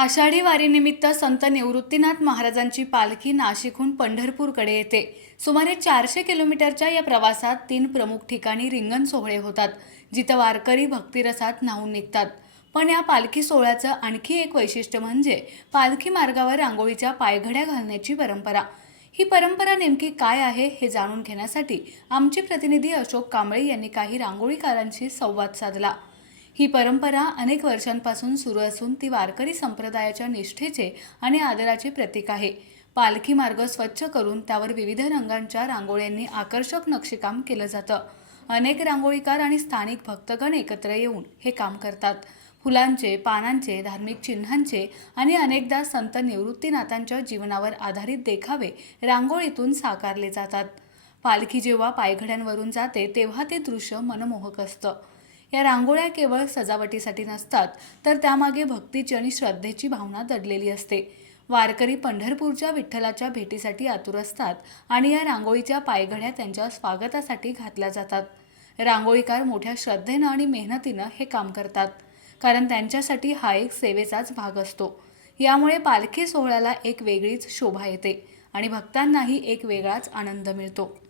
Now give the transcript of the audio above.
आषाढी वारीनिमित्त संत निवृत्तीनाथ महाराजांची पालखी नाशिकहून पंढरपूरकडे येते। सुमारे 400 किलोमीटरच्या या प्रवासात 3 प्रमुख ठिकाणी रिंगण सोहळे होतात, जिथे वारकरी भक्तिरसात न्हाऊन निघतात। पण या पालखी सोहळ्याचं आणखी एक वैशिष्ट्य म्हणजे पालखी मार्गावर रांगोळीच्या पायघड्या घालण्याची परंपरा। ही परंपरा नेमकी काय आहे हे जाणून घेण्यासाठी आमचे प्रतिनिधी अशोक कांबळे यांनी काही रांगोळीकारांशी संवाद साधला। ही परंपरा अनेक वर्षांपासून सुरू असून ती वारकरी संप्रदायाच्या निष्ठेचे आणि आदराचे प्रतीक आहे। पालखी मार्ग स्वच्छ करून त्यावर विविध रंगांच्या रांगोळ्यांनी आकर्षक नक्षीकाम केलं जातं। अनेक रांगोळीकार आणि स्थानिक भक्तगण एकत्र येऊन हे काम करतात। फुलांचे, पानांचे, धार्मिक चिन्हांचे आणि अनेकदा संत निवृत्तीनाथांच्या जीवनावर आधारित देखावे रांगोळीतून साकारले जातात। पालखी जेव्हा पायघड्यांवरून जाते तेव्हा ते दृश्य मनमोहक असतं। या रांगोळ्या केवळ सजावटीसाठी नसतात, तर त्यामागे भक्तीची आणि श्रद्धेची भावना दडलेली असते। वारकरी पंढरपूरच्या विठ्ठलाच्या भेटीसाठी आतुर असतात आणि या रांगोळीच्या पायघड्या त्यांच्या स्वागतासाठी घातल्या जातात। रांगोळीकार मोठ्या श्रद्धेनं आणि मेहनतीनं हे काम करतात, कारण त्यांच्यासाठी हा एक सेवेचाच भाग असतो। यामुळे पालखी सोहळ्याला एक वेगळीच शोभा येते आणि भक्तांनाही एक वेगळाच आनंद मिळतो।